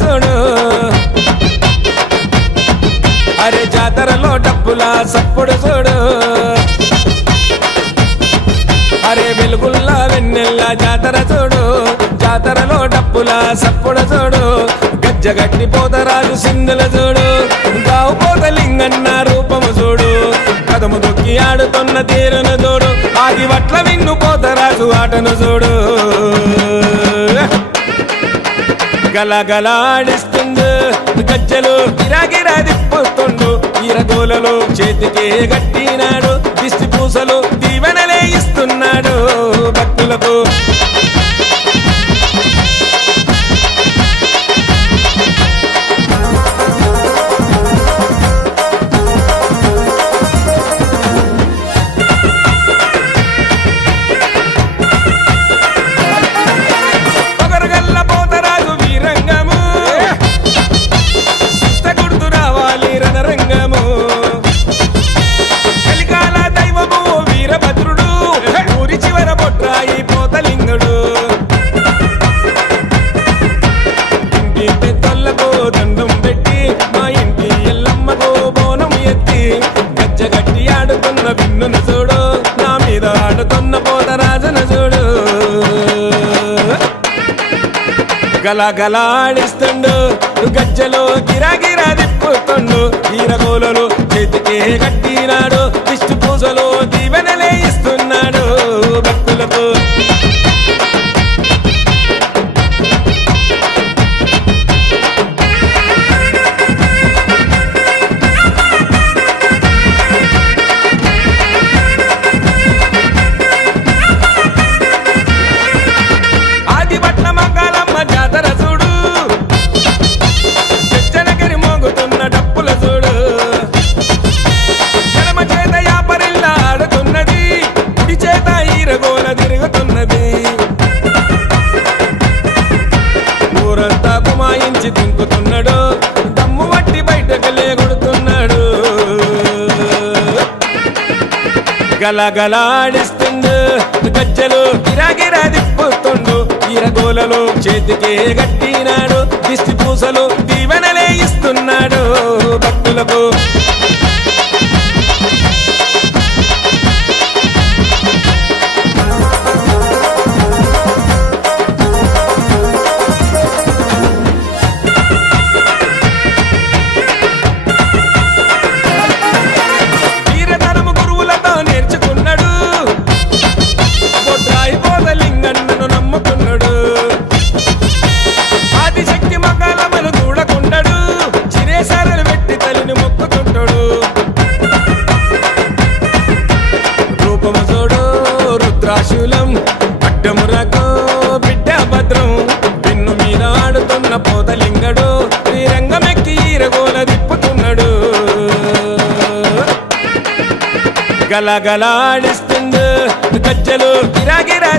చూడు అరే జాతరలో డప్పుల సప్పుడు చూడు అరే వెలుగుల్లా వెన్నెల్ల జాతర చూడు జాతరలో డప్పుల సప్పుడు చూడు గజ్జగట్టి పోతరాజు సింధుల చూడు గావు పోతలింగన్న రూపము చూడు కదము దొక్కి ఆడుతున్న తీరును చూడు ఆది వట్ల విన్ను పోతరాజు ఆటను చూడు గలగలాడిస్తుండు గజ్జలు గిరాగిరా తిప్పుతుండు ఈరగోలలో చేతికే గట్టినాడు దిష్టి పూసలు దీవెనలే ఇస్తున్నాడు భక్తులకు విన్నును చూడు నా మీద ఆడుతున్న పోతరాజును చూడు గలగలాడిస్తుండు గజ్జలో గిరాగిరా తిప్పుతుండు ఈరగోలలో చేతికే కట్టినాడు దిష్టి పూసలో దీవెనలే ఇస్తున్నాడు భక్తులకు ఊరంతా గుమాయించి తింకుతున్నాడు దమ్ము వట్టి బయటకు లేగొడుతున్నాడు గలగలాడిస్తుండు గజ్జలు గిరాగిరా తిప్పుతుండు ఈరగోలలో చేతికే గట్టినాడు దిష్టి పూసలు దీవెనలే ఇస్తున్నాడు భక్తులకు రుద్రాశూలం అడ్డమురకో బిడ్డ భద్రం పిన్ను మీద ఆడుతున్న పోతలింగడు శ్రీరంగమెక్కి ఈరగోల తిప్పుతున్నాడు గలగలాడిస్తుండు గజ్జలు గిరాగిరా